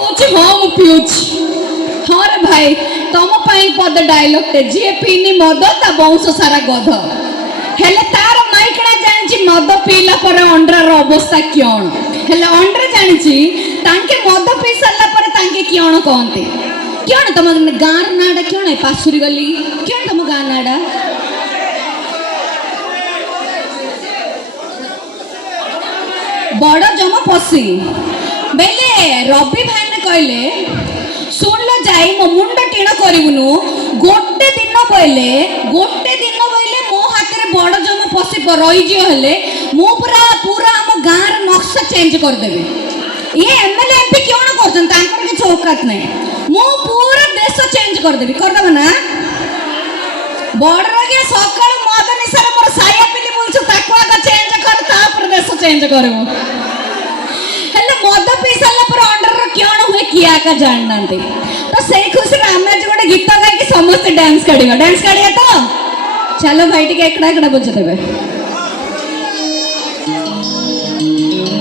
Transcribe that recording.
हाँ मु पिउछि हाँ रे भाई तुम पद डायलॉग टे जी पीनी मद ता वंश सारा गध हेले तार माइकड़ा जानी मद पीला पर अंडर अवस्था क्यों हेले अंडर जानी तांके मद पी सारा पर तांके क्यों कहते क्यों तुम गाँव नाड़ा क्यों है पासुरी गली क्यों तुम गाँ नाड़ा बड़ जमा पशी बेले रवि भाई ने कहले सुन लो जाई मो मुंड टीण करूनु गोटे दिन बोले मो हाथ में बड़ जमा पशी रही हेले मु पूरा पूरा आम गाँव नक्शा चेंज करदेवी ये एमएलए एमपी क्यों कर किसी औकात नहीं मु पूरा देश चेंज करदेवी करदेव ना बड़ रगे सकाल मद निशार मोर साया पिली बुलछु ताको आगे चेंज कर तापर देश चेंज करबो हेले मद पी सारा पर अंडर क्यों हुए किया का जानना तो से खुशी आम आज गोटे गीत गाई समस्त डांस काढ़ा तो चलो भाई टे एकड़ा एकड़ा बुझे देवे।